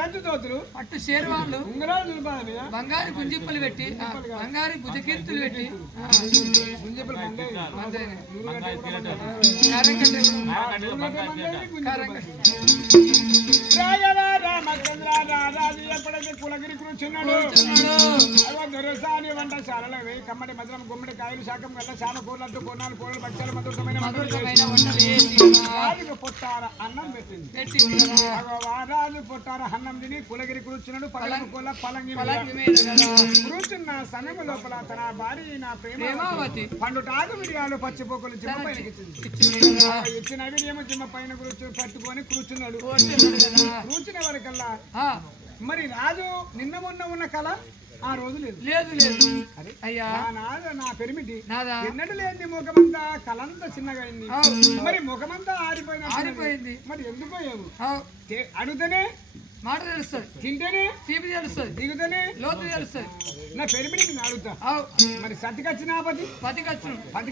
పట్టంచు దోతులు పట్టు షేర్వాళ్ళు ఉంగరాలు దులపాలి మీద బంగారు గుంజిప్పలు పెట్టి బంగారు భుజకీర్తులు పెట్టి గుంజెప్పులు రామచంద్ర రాజు ఎప్పుడైతే కులగిరి కూర్చున్నాడు దొరసాని వంటశాలలో వేయి కమ్మడి మధురం గుమ్మడి కాయలు శాఖం వల్ల శామ కూరలతో కొన్నాళ్ళు కూరలు పక్షాలు మధురమైన పొట్టార అన్నం పెట్టింది రాజు పొట్టార అన్నం తిని కులగిరి కూర్చున్నాడు పగల కూల పలంగి కూర్చున్న సమయం లోపల తన భార్య నా ప్రేమావతి పండు టాకు విడియాలు పచ్చిపోకలు జిమ్మ పైన ఇచ్చిన విడియమ జిమ్మ పైన కూర్చొని పట్టుకొని కూర్చున్నాడు కూర్చున్న వరకల్లా మరి రాజు నిన్న మొన్న ఉన్న కళ ఆ రోజు లేదు లేదు లేదు అయ్యా నా పెరిమిటి ఎన్నడూ లేని ముఖమంతా కలంతా చిన్నగా అయింది మరి ముఖమంతా ఆరిపోయింది మరి ఎందుకో ఏమో అడుగుతేనే మాట తెలుస్తుంది తింటేనే తీపి తెలుస్తుంది దిగుతేనే లోతు తెలుస్తుంది నా పెరిమిటికి అడుగుతా మరి సతికొచ్చిన పతి పతికొచ్చిన